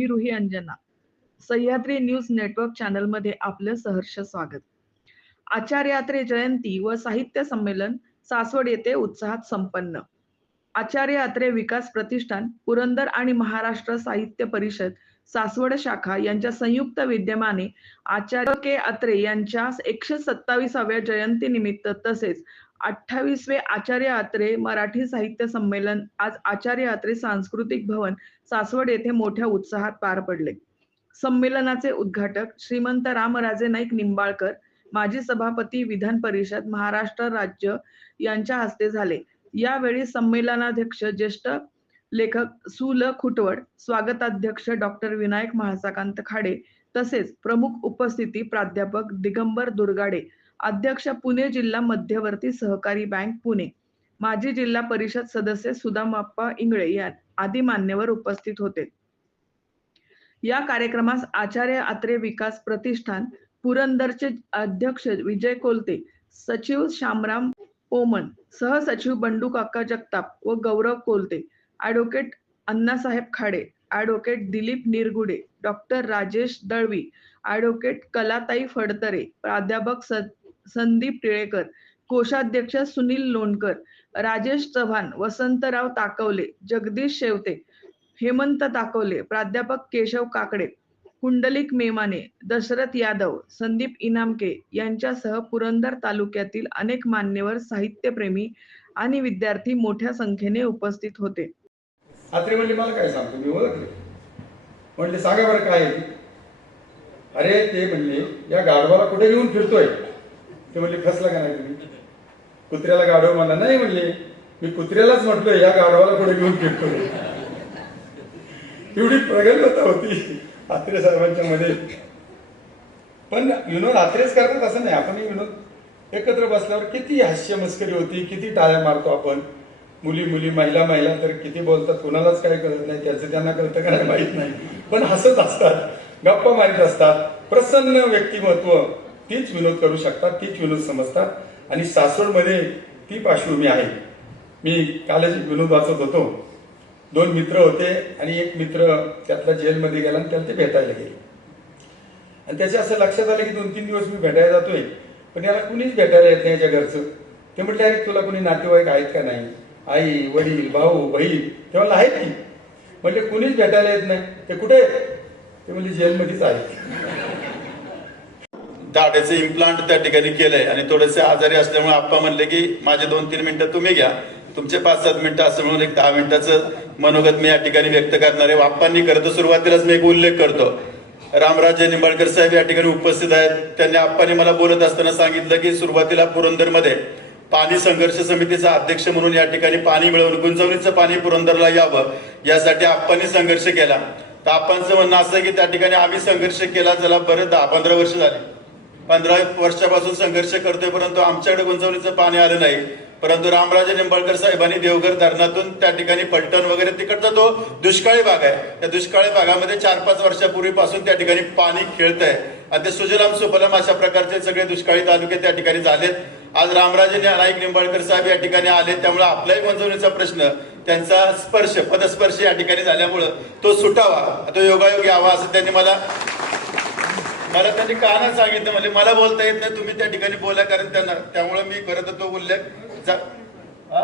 मी Ruhi Anjana Sahyadri news network चॅनलमध्ये आपलं सहर्ष स्वागत. आचार्य यात्रे जयंती व साहित्य संमेलन सासवड येथे उत्साहात संपन्न. आचार्य यात्रे विकास प्रतिष्ठान पुरंदर आणि महाराष्ट्र साहित्य परिषद सासवड शाखा यांच्या संयुक्त विद्यमाने आचार्य के अत्रे यांच्या एकशे सत्तावीसाव्या जयंतीनिमित्त तसेच अठ्ठावीसवे आचार्य अत्रे मराठी साहित्य संमेलन आज आचार्य अत्रे सांस्कृतिक भवन सासवड येथे मोठ्या उत्साहात पार पडले. संमेलनाचे उद्घाटक श्रीमंत रामराजे नाईक निंबाळकर माजी सभापती विधान परिषद महाराष्ट्र राज्य यांच्या हस्ते झाले. यावेळी संमेलनाध्यक्ष ज्येष्ठ लेखक सु. ल. खुटवड स्वागताध्यक्ष डॉक्टर विनायक म्हाळसाकांत खाडे तसेच प्रमुख उपस्थिती प्राध्यापक दिगंबर दुर्गाडे अध्यक्ष पुणे जिल्हा मध्यवर्ती सहकारी बँक पुणे. माजी जिल्हा परिषद सदस्य सुदामाप्पा इंगळे या आदी मान्यवर उपस्थित होते. या कार्यक्रमास आचार्य आत्रे विकास प्रतिष्ठान पुरंदरचे अध्यक्ष विजय कोलते सचिव शामराम ओमन सहसचिव बंडू काका जगताप व Gaurav Kolte advocate Annasaheb Khade advocate Dilip Nirgude doctor Rajesh Dalvi advocate Kalatai Phadtare प्राध्यापक संदीप टिळेकर कोषाध्यक्ष सुनील लोणकर राजेश चव्हाण वसंतराव ताकवले जगदीश शेवते हेमंत ताकवले प्राध्यापक केशव काकडे कुंडलिक मेमाने दशरथ यादव संदीप इनामके यांच्यासह पुरंदर तालुक्यातील अनेक मान्यवर साहित्यप्रेमी आणि विद्यार्थी मोठ्या संख्येने उपस्थित होते. आत्रे म्हणले मला काय सांगतो? मी ओळखले. म्हणले सांगा बरं काय अरे ते म्हणले या गाढवाला कुठे घेऊन फिरतोय? ते म्हणले फसला का नाही तुम्ही? कुत्र्याला गाढव म्हणला नाही म्हणले. मी कुत्र्यालाच म्हटलोय या गाढवाला पुढे घेऊन फिरतो एवढी प्रगल्भता होती आत्रे साहेबांच्या मध्ये. पण विनोद आत्रेच करतात असं नाही. आपण विनोद एकत्र बसल्यावर किती हास्य मस्करी होती किती टाळ्या मारतो आपण. मुली मुली महिला महिला तर किती बोलतात कुणालाच काही कळत नाही त्याचं त्यांना कळतं काय नाही माहीत नाही. पण हसत असतात गप्पा मारीत असतात. प्रसन्न व्यक्तिमत्व. तीच विनोद करू शकतात तीच विनोद समजतात. आणि सासवडमध्ये ती पार्श्वभूमी आहे. मी कालच विनोद वाचत होतो. दोन मित्र होते आणि एक मित्र त्यातला जेलमध्ये गेला आणि त्याला ते भेटायला गेले. आणि त्याच्या असं लक्षात आलं की दोन तीन दिवस मी भेटायला जातोय पण याला कुणीच भेटायला येत नाही याच्या घरचं. ते म्हटलं अरे तुला कुणी नातेवाईक आहेत का नाही? आई वडील भाऊ बहीण? ते म्हणलं आहेत नाही. म्हणजे कुणीच भेटायला येत नाही. ते कुठे ते म्हणजे जेलमध्येच आहेत. दाढेचे इम्प्लांट त्या ठिकाणी केलंय. आणि थोडेसे आजारी असल्यामुळे आप्पा म्हणले की माझे दोन तीन मिनिटं तुम्ही घ्या. तुमचे पाच सात मिनिटं असं म्हणून एक दहा मिनिटाचं मनोगत मी या ठिकाणी व्यक्त करणार आहे. आप्पांनी करतो सुरुवातीलाच मी एक उल्लेख करतो. रामराजे निंबाळकर साहेब या ठिकाणी उपस्थित आहेत. त्यांनी आप्पांनी मला बोलत असताना सांगितलं की सुरुवातीला पुरंदरमध्ये पाणी संघर्ष समितीचा अध्यक्ष म्हणून या ठिकाणी पाणी मिळवून गुंजवणीचं पाणी पुरंदरला यावं यासाठी आप्पांनी संघर्ष केला. तर आप्पांचं म्हणणं असं की त्या ठिकाणी आम्ही संघर्ष केला त्याला बरं दहा पंधरा वर्ष झाली. पंधरा वर्षापासून संघर्ष करतोय परंतु आमच्याकडे गुंतवणीचं पाणी आलं नाही. परंतु रामराजे निंबाळकर साहेबांनी देवघर धरणातून त्या ठिकाणी पलटण वगैरे तिकडचा तो दुष्काळी भाग आहे त्या दुष्काळी भागामध्ये चार पाच वर्षापूर्वीपासून त्या ठिकाणी पाणी खेळत आहे आणि ते सुजलाम सुफलाम अशा प्रकारचे सगळे दुष्काळी तालुके त्या ठिकाणी झालेत. आज रामराजे नाईक निंबाळकर साहेब या ठिकाणी आले त्यामुळे आपलाही गुंतवणीचा प्रश्न त्यांचा स्पर्श पदस्पर्श या ठिकाणी झाल्यामुळं तो सुटावा तो योगायोग यावा असं त्यांनी मला मला त्यांनी कानच सांगितलं म्हणजे मला बोलता येत नाही तुम्ही त्या ठिकाणी बोला कारण त्यांना त्यामुळे मी करत तो उल्लेख हा?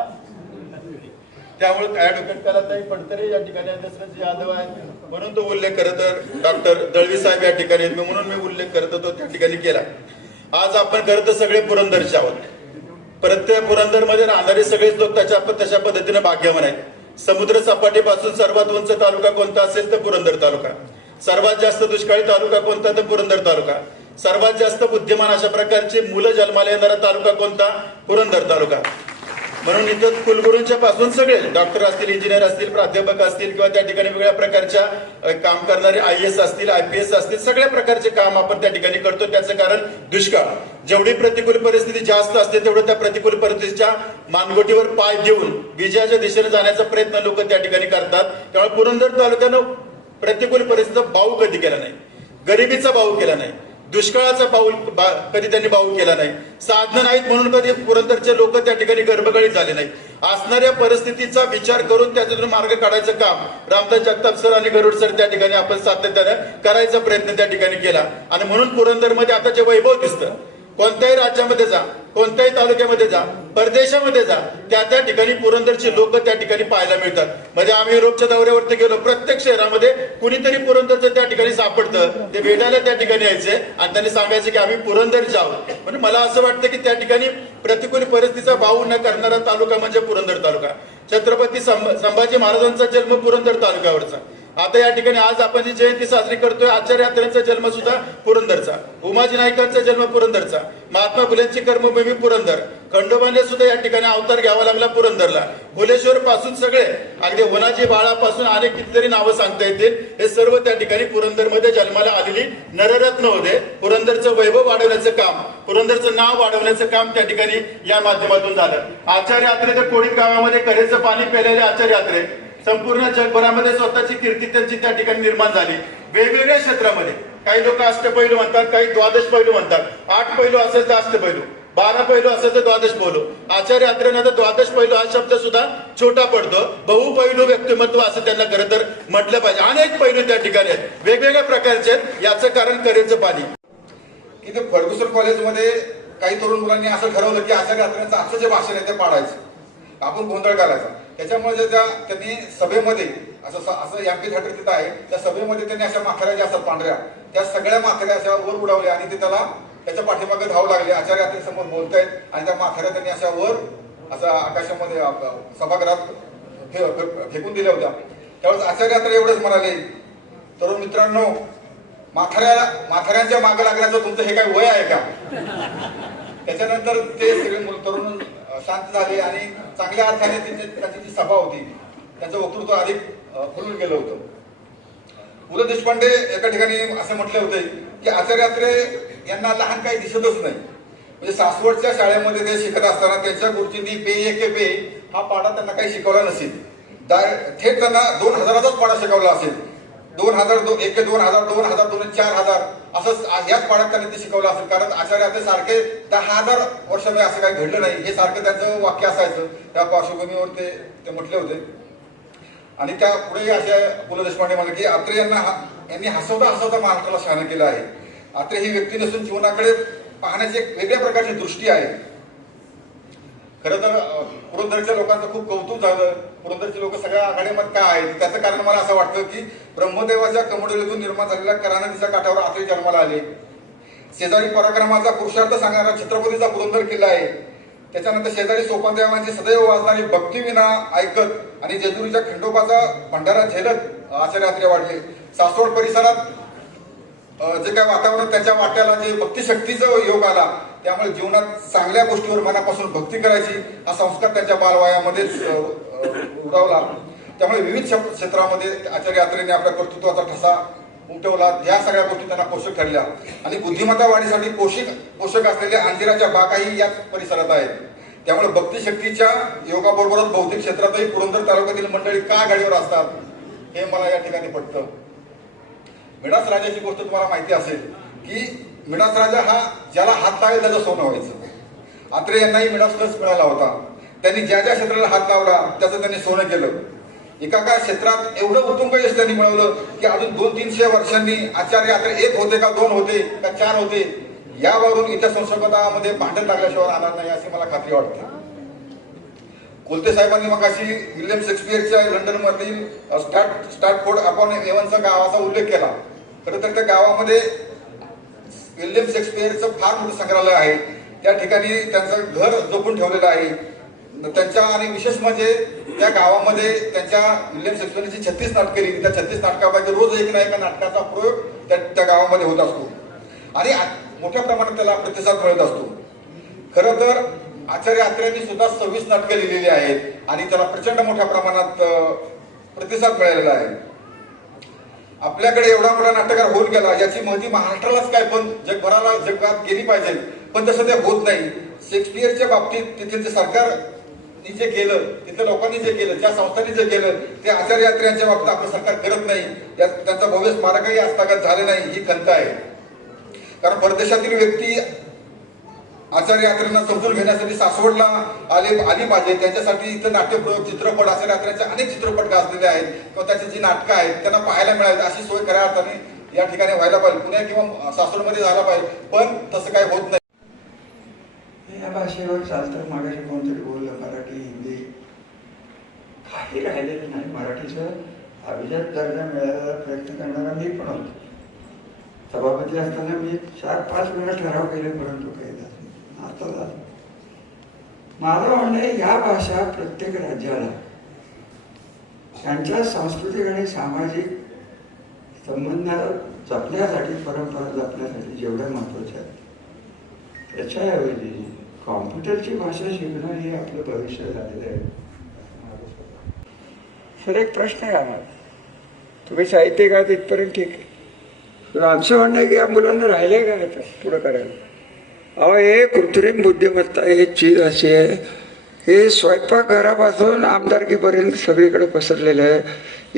त्यामुळे ऍडव्होकेट कलाताई तरी या ठिकाणी दशरथ यादव आहेत म्हणून तो उल्लेख करत डॉक्टर दळवी साहेब या ठिकाणी आहेत. म्हणून मी उल्लेख करत होतो त्या ठिकाणी केला आज आपण खरं तर सगळे पुरंदरचे आहोत प्रत्येक पुरंदरमध्ये राहणारे सगळेच लोक त्याच्या तशा पद्धतीने भाग्यवान आहेत समुद्र सपाटीपासून सर्वात उंच तालुका कोणता असेल तर पुरंदर तालुका सर्वात जास्त दुष्काळी तालुका कोणता तर पुरंदर तालुका. सर्वात जास्त बुद्धिमान अशा प्रकारचे मुलं जन्माला येणारा तालुका कोणता? पुरंदर तालुका. म्हणून इथं कुलगुरूंच्या पासून सगळे डॉक्टर असतील इंजिनियर असतील प्राध्यापक असतील किंवा त्या ठिकाणी वेगळ्या प्रकारच्या काम करणारे आय एस असतील आय पी एस असतील सगळ्या प्रकारचे काम आपण त्या ठिकाणी करतो. त्याचं कारण दुष्काळ. जेवढी प्रतिकूल परिस्थिती जास्त असते तेवढं त्या प्रतिकूल परिस्थितीच्या मानगोटीवर पाय देऊन विजयाच्या दिशेने जाण्याचा प्रयत्न लोक त्या ठिकाणी करतात. त्यामुळे पुरंदर तालुक्यानं प्रतिकूल परिस्थितीचा बाऊ कधी केला नाही. गरिबीचा बाऊ केला नाही. दुष्काळाचा पाऊल कधी त्यांनी बाऊ केला नाही. साधनं नाहीत म्हणून कधी पुरंदरचे लोक त्या ठिकाणी गर्भगळीत झाले नाही असणाऱ्या परिस्थितीचा विचार करून त्याच्यातून मार्ग काढायचं काम रामदास जगताप सर आणि गरुड सर त्या ठिकाणी आपण सातत्यानं करायचा प्रयत्न त्या ठिकाणी केला. आणि म्हणून पुरंदरमध्ये आता जे वैभव दिसतं. कोणत्याही राज्यामध्ये जा. कोणत्याही तालुक्यामध्ये जा परदेशामध्ये जा त्या त्या ठिकाणी पुरंदरची लोक त्या ठिकाणी पाहायला मिळतात. म्हणजे आम्ही युरोपच्या दौऱ्यावरती गेलो प्रत्येक शहरामध्ये कुणीतरी पुरंदरचं त्या ठिकाणी सापडतं. ते भेटायला त्या ठिकाणी यायचे आणि त्यांनी सांगायचे की आम्ही पुरंदर आहोत म्हणजे मला असं वाटतं की त्या ठिकाणी प्रतिकूल परिस्थितीचा भाऊ न करणारा तालुका म्हणजे पुरंदर तालुका. छत्रपती संभाजी महाराजांचा जन्म पुरंदर तालुक्यावरचा. आता या ठिकाणी आज आपण जी जयंती साजरी करतोय. आचार्य यात्रेचा जन्म सुद्धा पुरंदरचा. उमाजी नायकांचा जन्म पुरंदरचा. महात्मा फुलेंची कर्मभूमी पुरंदर. खंडोबाने सुद्धा या ठिकाणी अवतार घ्यावा लागला पुरंदरला. भुलेश्वर पासून सगळे अगदी वनाजी बाळापासून अनेक कितीतरी नावं सांगता येतील. हे सर्व त्या ठिकाणी पुरंदरमध्ये जन्माला आलेली नररत्न होते. पुरंदरचं वैभव वाढवण्याचं काम पुरंदरचं नाव वाढवण्याचं काम त्या ठिकाणी या माध्यमातून झालं. आचार्य यात्रेच्या ते गावामध्ये करेचं पाणी पेलेले आचार्य यात्रे संपूर्ण जगभरामध्ये स्वतःची कीर्ती त्यांची त्या ठिकाणी निर्माण झाली. वेगवेगळ्या क्षेत्रामध्ये. काही लोक अष्टपैलू म्हणतात काही द्वादश पैलू म्हणतात. आठ पैलू असेल तर अष्टपैलू बारा पैलू असेल तर द्वादश पैलू. आचार्य यात्रेनंतर द्वादश पैलू हा शब्द सुद्धा छोटा पडतो. बहुपैलू व्यक्तिमत्व असं त्यांना खरं तर म्हटलं पाहिजे. अनेक पैलू त्या ठिकाणी आहेत. वेगवेगळ्या प्रकारचे आहेत. याचं कारण करेचं पाणी. इथे फर्ग्युसन कॉलेजमध्ये काही तरुण मुलांनी असं ठरवलं की आचार्य यात्रेचं आजचं जे भाषण आहे ते पाडायचं. आपण गोंधळ करायचा त्याच्यामुळे त्या त्यांनी सभेमध्ये असं असं एमपी थिएटर तिथं आहे त्या सभेमध्ये त्यांनी अशा माखऱ्या ज्या असतात पांढऱ्या त्या सगळ्या माखऱ्या अशा वर उडवल्या आणि ते त्याला त्याच्या पाठीमागे धावू लागले. आचार्य बोलत बोलतायत आणि त्या माथाऱ्या त्यांनी अशा वर असा आकाशामध्ये आप- सभागृहात फेकून दिल्या होत्या. त्यावेळेस आचार्य आता एवढंच म्हणाले तरुण मित्रांनो माथाऱ्या माथाऱ्यांच्या मागे लागण्याचं तुमचं हे काही वय आहे का? त्याच्यानंतर ते सगळे तरुण शांत झाले आणि चांगल्या अर्थाने त्यांची त्याची जी सभा होती त्यांचं वक्तृत्व अधिक फुलून गेलं होतं. पु ल देशपांडे एका ठिकाणी असे म्हटले होते की आचार्यात्रे यांना लहान काही दिसतच नाही. म्हणजे सासवडच्या शाळेमध्ये ते शिकत असताना त्यांच्या गुरुजींनी बे एक बे हा पाडा त्यांना काही शिकवला नसेल. डाय- थेट त्यांना दोन हजाराचाच पाडा शिकवला असेल. दोन हजार दोन एक दोन हजार दोन हजार दोन चार हजार. असं याच पाड्यात त्यांनी ते शिकवलं असेल. कारण आचार्य यात्रे सारखे दहा हजार वर्षामध्ये असं काही घडलं नाही. हे सारखं त्यांचं वाक्य असायचं. त्या पार्श्वभूमीवर ते ते म्हटले होते. आणि त्या पुढे अशा पु ल देशपांडे म्हणाले की आत्रे यांना हा- यांनी हसवता हसवता महाराष्ट्राला शहाणं केलं आहे. आत्रे ही व्यक्ती नसून जीवनाकडे पाहण्याची एक वेगळ्या प्रकारची दृष्टी आहे. खरं तर पुरंदरच्या लोकांचं खूप कौतुक झालं. पुरंदरचे लोक सगळ्या आघाडीमध्ये का आहेत? त्याचं कारण मला असं वाटतं की ब्रह्मदेवाच्या कमडोलीतून निर्माण झालेल्या करानदीच्या काठावर आत्रे जन्माला आले. शेजारी पराक्रमाचा पुरुषार्थ सांगणारा छत्रपतीचा पुरंदर किल्ला आहे. त्याच्यानंतर शेजारी सोपानदेवांची सदैव वाजणारी भक्तीविना ऐकत आणि जेजुरीच्या खंडोबाचा भंडारा झेलत आचार्य वाढले. सासवड परिसरात जे काय वातावरण त्याच्या वाट्याला जे भक्तिशक्तीचा योग आला त्यामुळे जीवनात चांगल्या गोष्टीवर मनापासून भक्ती करायची हा संस्कार त्यांच्या बालवयामध्येच उडवला त्यामुळे विविध क्षेत्रामध्ये आचार्य यात्रेने आपल्या कर्तृत्वाचा ठसा उमटवला. या सगळ्या गोष्टी त्यांना पोषक ठरल्या. आणि बुद्धिमत्ता वाढीसाठी पोषक पोषक असलेल्या अंजिराच्या बागाही याच परिसरात आहेत. त्यामुळे भक्तिशक्तीच्या योगाबरोबरच भौतिक क्षेत्रातही पुरंदर तालुक्यातील मंडळी का आघाडीवर असतात हे मला या ठिकाणी पटतं. मिडास राजाची गोष्ट तुम्हाला माहिती असेल की मिडास राजा हा ज्याला हात लागेल त्याचं सोनं व्हायचं. आत्रे यांनाही मिडास रस मिळाला होता. त्यांनी ज्या ज्या क्षेत्राला हात लावला त्याचं त्यांनी सोनं केलं. एका काय क्षेत्रात एवढं उत्तुंग यश त्यांनी मिळवलं की अजून दोन तीनशे वर्षांनी आचार्य आता एक होते का दोन होते का चार होते यावरून इतर संशोधनामध्ये भांडण लागल्याशिवाय राहणार नाही अशी मला खात्री वाटते. कोलते साहेबांनी मग अशी विल्यम शेक्सपियरच्या लंडन मधील स्टार्ट स्टार्टफोर्ड अपॉन एव्हनचा गावाचा उल्लेख केला. खरं तर त्या गावामध्ये विल्यम शेक्सपियरचं फार मोठं संग्रहालय आहे. त्या ठिकाणी त्यांचं घर जपून ठेवलेलं आहे. त्यांच्या आणि विशेष म्हणजे त्या गावामध्ये त्यांच्या विल्यम शेक्सपियरची छत्तीस नाटकं लिहिली त्या छत्तीस नाटकापैकी रोज एक ना एका नाटकाचा प्रयोग त्या त्या गावामध्ये होत असतो. आणि आ- मोठ्या प्रमाणात त्याला प्रतिसाद मिळत असतो. खरं तर आचार्य आत्र्यांनी सुद्धा सव्वीस नाटकं लिहिलेली आहेत आणि त्याला प्रचंड मोठ्या प्रमाणात प्रतिसाद मिळालेला आहे. आपल्याकडे एवढा मोठा नाटककार होऊन गेला याची माहिती महाराष्ट्रालाच काय पण जगभराला जगात गेली पाहिजे पण तसं ते होत नाही. शेक्सपियरच्या बाबतीत तिथे जे सरकार जे केलं तिथल्या लोकांनी जे केलं ज्या संस्थांनी जे केलं ते आचार यात्रेच्या बाबतीत आपलं सरकार करत नाही. त्यांचा भव्य स्मारकही हस्तगत झाले नाही ही खंत आहे. कारण परदेशातील व्यक्ती आचार यात्रेला समजून घेण्यासाठी सासवडला आले आली पाहिजे. त्यांच्यासाठी इथं नाट्यप्रयोग चित्रपट आचार यात्रेचे अनेक चित्रपट गाजलेले आहेत. किंवा त्याची जी नाटकं आहेत त्यांना पाहायला मिळावीत अशी सोय खऱ्या अर्थाने या ठिकाणी व्हायला पाहिजे. पुणे किंवा सासवडमध्ये झाला पाहिजे. पण तसं काही होत नाही. या भाषेवर चालतं मागाशी कोणतरी बोललं काही राहिलेलं नाही. मराठीचं अभिजात दर्जा मिळायला प्रयत्न करणारा मी पण होतो. सभापती असताना मी चार पाच वेळा ठराव केले परंतु काही नाही. आता झालं. माझं म्हणणं ह्या भाषा प्रत्येक राज्याला त्यांच्या सांस्कृतिक आणि सामाजिक संबंध जपण्यासाठी परंपरा जपण्यासाठी जेवढ्या महत्त्वाच्या आहेत त्याच्याऐवजी कॉम्प्युटरची भाषा शिकणं हे आपलं भविष्य झालेलं आहे. सर एक प्रश्न आहे आम्हाला. तुम्ही साहित्य का तिथपर्यंत ठीक आहे. आमचं म्हणणं आहे की या मुलांना राहिले काय आता पुढं करायला? अहो हे कृत्रिम बुद्धिमत्ता हे चीज अशी आहे हे स्वयंपाकघरापासून आमदारकीपर्यंत सगळीकडे पसरलेलं आहे.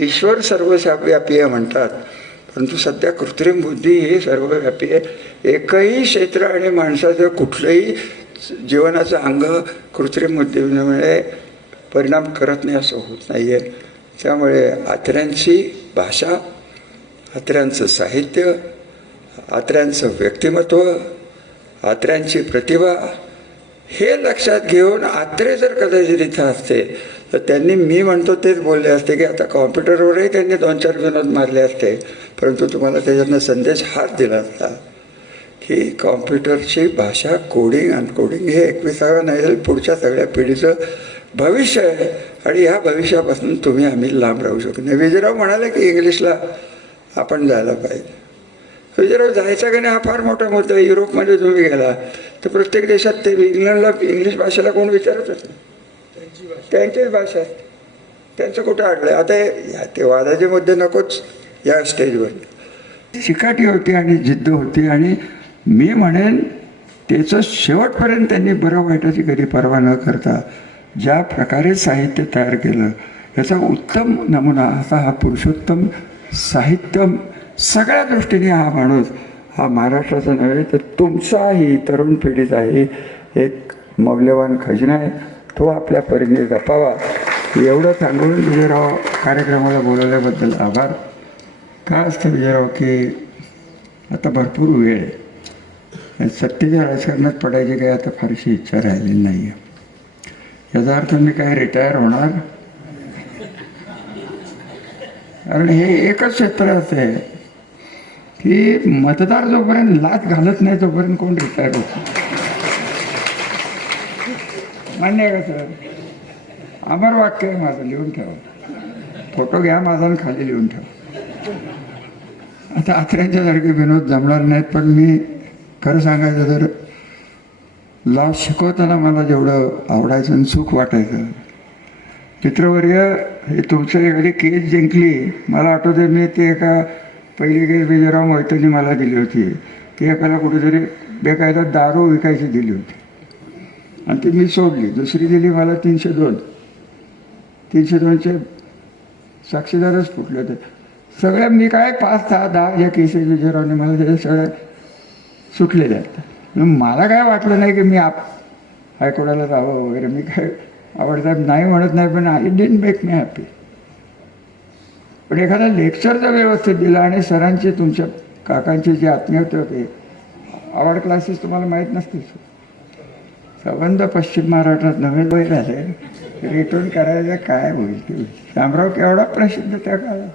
ईश्वर सर्वव्यापी आहे म्हणतात. परंतु सध्या कृत्रिम बुद्धी ही सर्वव्यापी आहे. एकही क्षेत्र आणि माणसाचं कुठलंही जीवनाचं अंग कृत्रिम बुद्धीमुळे परिणाम करत नाही असं होत नाही आहे त्यामुळे आत्र्यांची भाषा आत्र्यांचं साहित्य आत्र्यांचं व्यक्तिमत्व आत्र्यांची प्रतिभा हे लक्षात घेऊन आत्रे जर कदाचित इथं असते तर त्यांनी मी म्हणतो तेच बोलले असते की आता कॉम्प्युटरवरही त्यांनी दोन चार विनोद मारले असते परंतु तुम्हाला त्याच्यातनं संदेश हाच दिला असता की कॉम्प्युटरची भाषा कोडिंग अनकोडिंग हे एकविसाव्या नाही तर पुढच्या सगळ्या पिढीचं भविष्य आहे. आणि ह्या भविष्यापासून तुम्ही आम्ही लांब राहू शकतो नाही विजयराव म्हणाले की इंग्लिशला आपण जायला पाहिजे. विजयराव जायचा का नाही हा फार मोठा मुद्दा आहे. युरोपमध्ये तुम्ही गेला तर प्रत्येक देशात ते इंग्लंडला इंग्लिश भाषेला कोण विचारतच नाही. त्यांचीच भाषा आहे. त्यांचं कुठं अडलं आता या- ते वादाचे मुद्दे नकोच या स्टेजवर. शिकाटी होती आणि जिद्द होती आणि मी म्हणेन त्याचं शेवटपर्यंत त्यांनी बरं वाईटाची कधी पर्वा न करता ज्या प्रकारे साहित्य तयार केलं याचा उत्तम नमुना असा हा पुरुषोत्तम साहित्य सगळ्या दृष्टीने हा माणूस हा महाराष्ट्राचा नव्हे तर तुमचाही तरुण पिढीचाही एक मौल्यवान खजिना आहे. तो आपल्या परीने जपावा. एवढं सांगून विजयराव कार्यक्रमाला बोलवल्याबद्दल आभार. काय असतं विजयराव की आता भरपूर वेळ आहे. आणि सत्तेच्या राजकारणात पडायची काही आता फारशी इच्छा राहिलेली नाही आहे याचा अर्थ मी काय रिटायर होणार? कारण हे एकच क्षेत्र असं आहे की मतदार जोपर्यंत लाच घालत नाही तोपर्यंत कोण रिटायर होत मान्य आहे का सर अमर वाक्य आहे माझं लिहून ठेवा. फोटो घ्या माझा आणि खाली लिहून ठेवा. आता आत्र्यांच्या सारखे विनोद जमणार नाहीत पण मी खरं सांगायचं तर ला शिकवताना मला जेवढं आवडायचं आणि सुख वाटायचं. मित्रवर्य हे तुमचं एखादी केस जिंकली मला आठवते मी ते एका पहिली केस विजयराव मैत्रिणी मला दिली होती. ती एकाला कुठेतरी बेकायदा दारू विकायची दिली होती. आणि ती मी सोडली. दुसरी दिली मला तीनशे दोन. तीनशे दोनचे साक्षीदारच फुटले होते. सगळ्या मी काय पाच सहा दहा ज्या केसेस विजयरावने मला त्याच्या सगळ्या सुटलेल्या आहेत. मला काय वाटलं नाही की मी आप हायकोर्टाला जावं वगैरे. मी काय आवडतात नाही म्हणत नाही पण I didn't make me happy पण एखादा लेक्चर जर व्यवस्थित दिला आणि सरांचे तुमच्या काकांचे जे आत्मीयते होते आवड क्लासेस तुम्हाला माहीत नसतील. संबंध पश्चिम महाराष्ट्रात नवे वय झाले. रिटर्न करायचं काय होईल ते होईल. शामराव केवढा प्रसिद्ध त्या काळात.